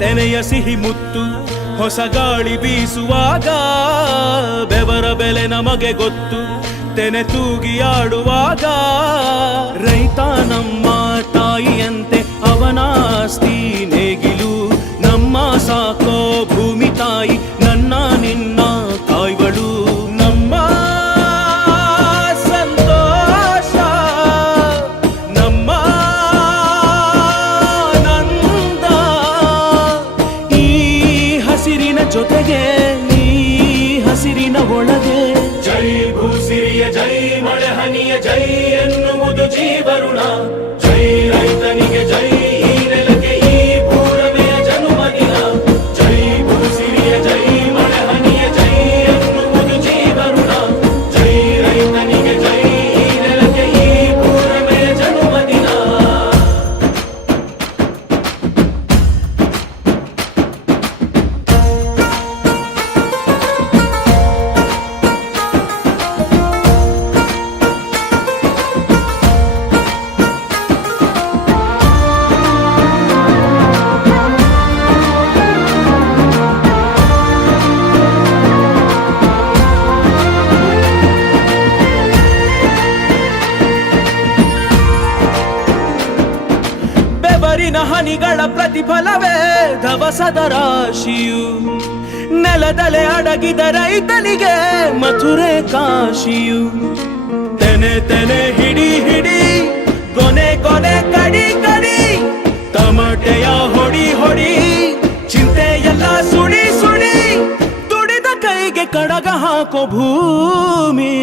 ತೆನೆಯ ಸಿಹಿ ಮುತ್ತು ಹೊಸ ಗಾಳಿ ಬೀಸುವಾಗ ಬೆವರ ಬೆಲೆ ನಮಗೆ ಗೊತ್ತು ತೆನೆ ತೂಗಿ ಆಡುವಾಗ ರೈತ ನಮ್ಮ ತಾಯಿಯಂತೆ ಅವನಾಸ್ತಿ ನೇಗಿಲು ನಮ್ಮ ಸಾಕೋ ಭೂಮಿ ತಾಯಿ ನನ್ನ ನಿನ್ನ ಕಾಯ್ಗಳು ನಮ್ಮ ಸಂತೋಷ ನಮ್ಮ ನಂದ ಈ ಹಸಿರಿನ ಜೊತೆಗೆ ಈ ಹಸಿರಿನ ಒಳಗೆ ಜೈ ಭೂಸಿರಿಯ ಜೈ ಮಳೆ ಹನಿಯ ಜೈ ಎನ್ನುವುದು ಜೀವರುಣ ಜೈ ರೈತನಿಗೆ ಜೈ ಈ ನೆಲಕ್ಕೆ ಈ ಭೂರಮೆಯ ಜನುಮದಿನ ಜೈ ಭೂಸಿರಿಯ ಜೈ ಮಳೆ ಹನಿಯ ಜೈ ಎನ್ನುವುದು ಜೀವರುಣ ಜೈ ರೈತನಿಗೆ ಜೈ ಈ ನೆಲಕ್ಕೆ ಈ ಭೂರಮೆಯ ಜನುಮದಿನ ಬೆವರಿನ ಹನಿಗಳ ಪ್ರತಿಫಲವೇ ಧವಸದ ರಾಶಿಯು ನೆಲದಲೆ ಅಡಗಿದ ರೈತನಿಗೆ ಮಥುರೆ ಕಾಶಿಯು ತೆನೆ ತೆನೆ ಹಿಡಿ ಹಿಡಿ ಕೊನೆ ಕೊನೆ ಕಡಿ ಕಡಿ ತಮಟೆಯ ಹೊಡಿ ಹೊಡಿ ಚಿಂತೆಯೆಲ್ಲ ಸುಡಿ ಸುಡಿ ದುಡಿದ ಕೈಗೆ ಕಡಗ ಹಾಕೋ ಭೂಮಿ